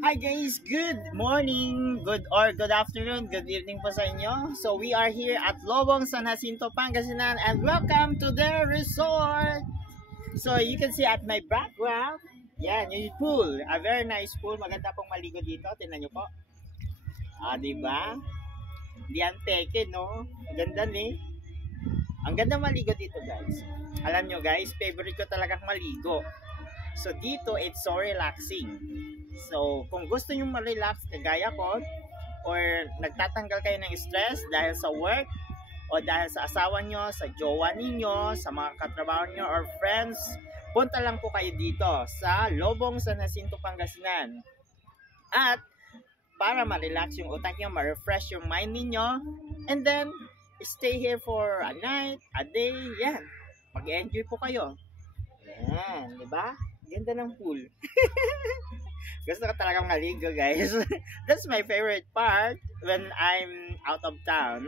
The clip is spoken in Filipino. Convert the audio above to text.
Hi guys, good morning, good afternoon, good evening po sa inyo. So we are here at Lobong, San Jacinto, Pangasinan, and welcome to the resort. So you can see at my background, yan, yung pool, a very nice pool. Maganda pong maligo dito, tingnan nyo po. Diba? Di ang peke, no? Ganda ni. Ang ganda maligo dito guys. Alam nyo guys, favorite ko talagang maligo. So dito, it's so relaxing. So kung gusto nyo ma-relax kagaya ko, or nagtatanggal kayo ng stress dahil sa work, o dahil sa asawa nyo, sa jowa ninyo, sa mga katrabaho nyo, or friends, punta lang po kayo dito sa Lobong, San Jacinto, Pangasinan. At para ma-relax yung utak nyo, ma-refresh yung mind ninyo, and then stay here for a night, a day, yan. Mag-enjoy po kayo. Yan, di ba? Ganda ng pool. Gusto ko talagang maligo, guys. That's my favorite part when I'm out of town.